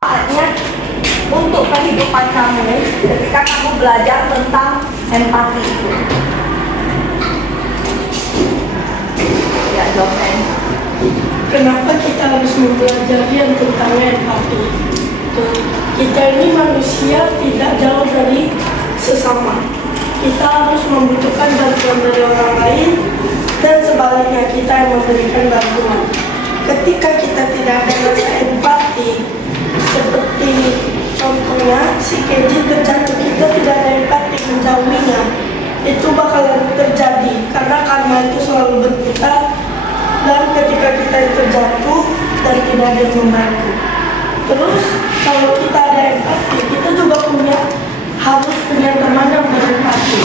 Saatnya untuk kehidupan kamu ketika kamu belajar tentang empati itu. Ya, dosen. Kenapa kita harus mempelajari yang tentang empati? Kita ini manusia tidak jauh dari sesama. Kita harus membutuhkan bantuan dari orang lain dan sebaliknya kita yang memberikan bantuan. Ketika kita tidak ada rasa empati, seperti contohnya si Kenji terjatuh, kita tidak ada empati menjauhinya, itu bakalan terjadi karena karma itu selalu berputar. Dan ketika kita terjatuh dan tidak ada yang membantu. Terus kalau kita ada empati, kita juga harus punya teman yang berempati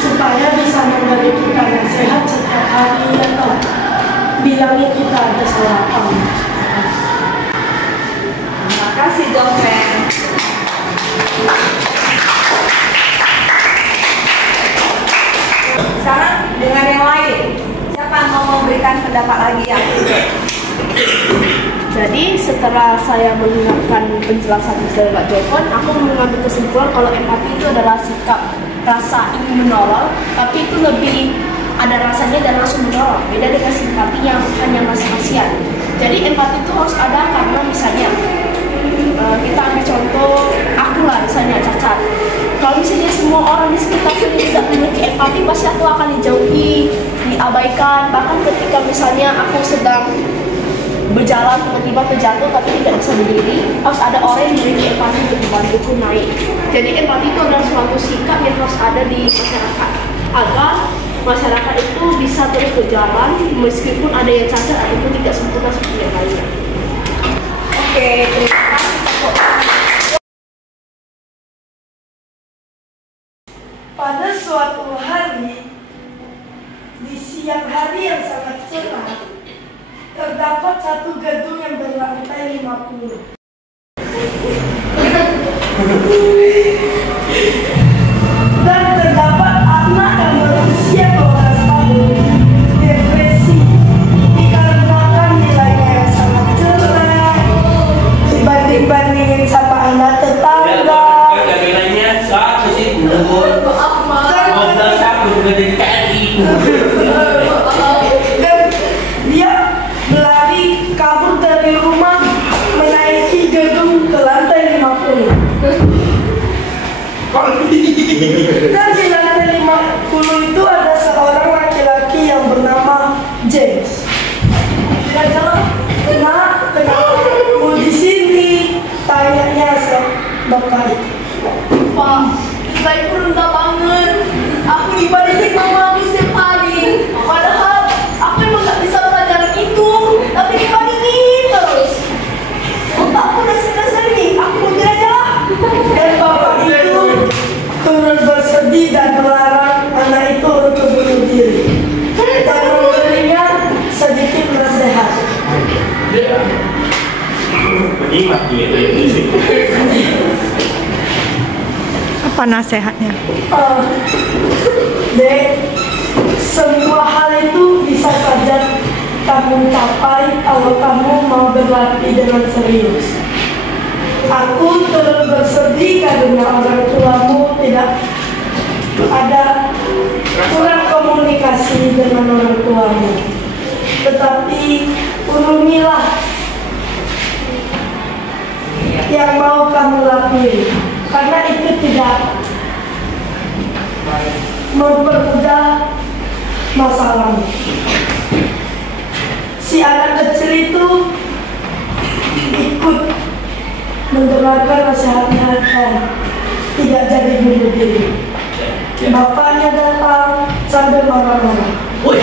supaya bisa memberi kita nasihat setiap hari atau bilangnya kita ada salah paham. Terima kasih dosen. Sekarang dengan yang lain. Siapa mau memberikan pendapat lagi ya? Jadi setelah saya mendengarkan penjelasan dari Pak Jokon, aku mengambil kesimpulan kalau empati itu adalah sikap rasa ingin menolong, tapi itu lebih ada rasanya dan langsung menolong. Beda dengan simpati yang hanya rasa kasihan. Jadi empati itu harus ada karena misalnya kita ambil contoh aku lah misalnya cacat. Kalau misalnya semua orang di sekitarku tidak memiliki empati, pasti aku akan dijauhi, diabaikan. Bahkan ketika misalnya aku sedang berjalan tiba-tiba terjatuh tapi tidak bisa berdiri, harus ada orang yang memiliki empati untuk membantuku naik. Jadi empati itu adalah suatu sikap yang harus ada di masyarakat agar masyarakat itu bisa terus berjalan meskipun ada yang cacat ataupun tidak sempurna seperti yang lainnya. Oke, terima kasih. Pada suatu hari, di siang hari yang sangat cerah, terdapat satu gedung yang berlantai 50. Dan terdapat anak yang berusia 12 tahun depresi dikarenakan nilainya yang sangat jelek dibanding-bandingin sama anak tetangga. Dan dia berlari kabur dari rumah menaiki gedung ke lantai 50. Dan di lantai 50 itu ada seorang laki-laki yang bernama James. Dia bilang, "Nak, kenapa kamu di sini?" Tanyanya sebab Pak, kita itu rendah banget. Aku ibadatin mama aku setiap hari. Padahal aku emang gak bisa pelajaran itu, tapi dibandingin terus. Otakku udah selesai nih, aku mundur aja lah. Dan bapak itu turut bersedih dan melarang anak itu untuk bunuh diri dan memberinya sedikit nasihat. Apa nasihatnya? Dek, semua hal itu bisa saja kamu capai kalau kamu mau berlatih dengan serius. Aku turut bersedih karena orang tuamu tidak ada kurang komunikasi dengan orang tuamu. Tetapi urumilah yang mau kamu lakuin, karena itu tidak mempermudah masalahmu. Si anak kecil itu ikut mendengarkan nasihatnya dan tidak jadi bunuh diri. Bapaknya datang sambil marah-marah. Woi,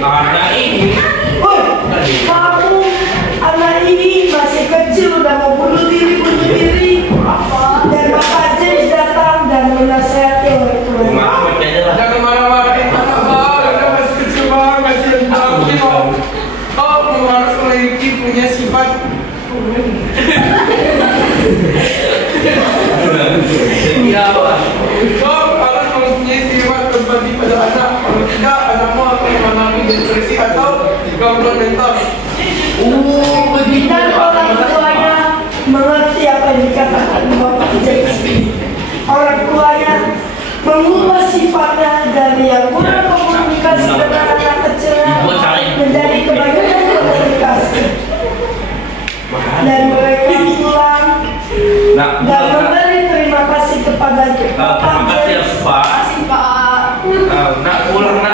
anak ini. Woi, kamu anak ini masih kecil udah mau bunuh diri. Dan Bapak James datang dan menasihati orang tuanya. Jangan marah-marahin anak bang, dia masih kecil bang, masih rendah. Kau harus memiliki punya sifat. Iya bang. Kau harus mempunyai sifat empati pada anak. Kalau tidak, anakmu akan mengalami depresi atau gangguan mental. yang dikatakan Bapak James. Orang tuanya mengubah sifatnya dari yang kurang komunikasi dengan anak kecilnya menjadi kebanyakan komunikasi. Dan mereka pulang dan memberi terima kasih kepada Bapak James. Terima kasih Pak. Nak pulang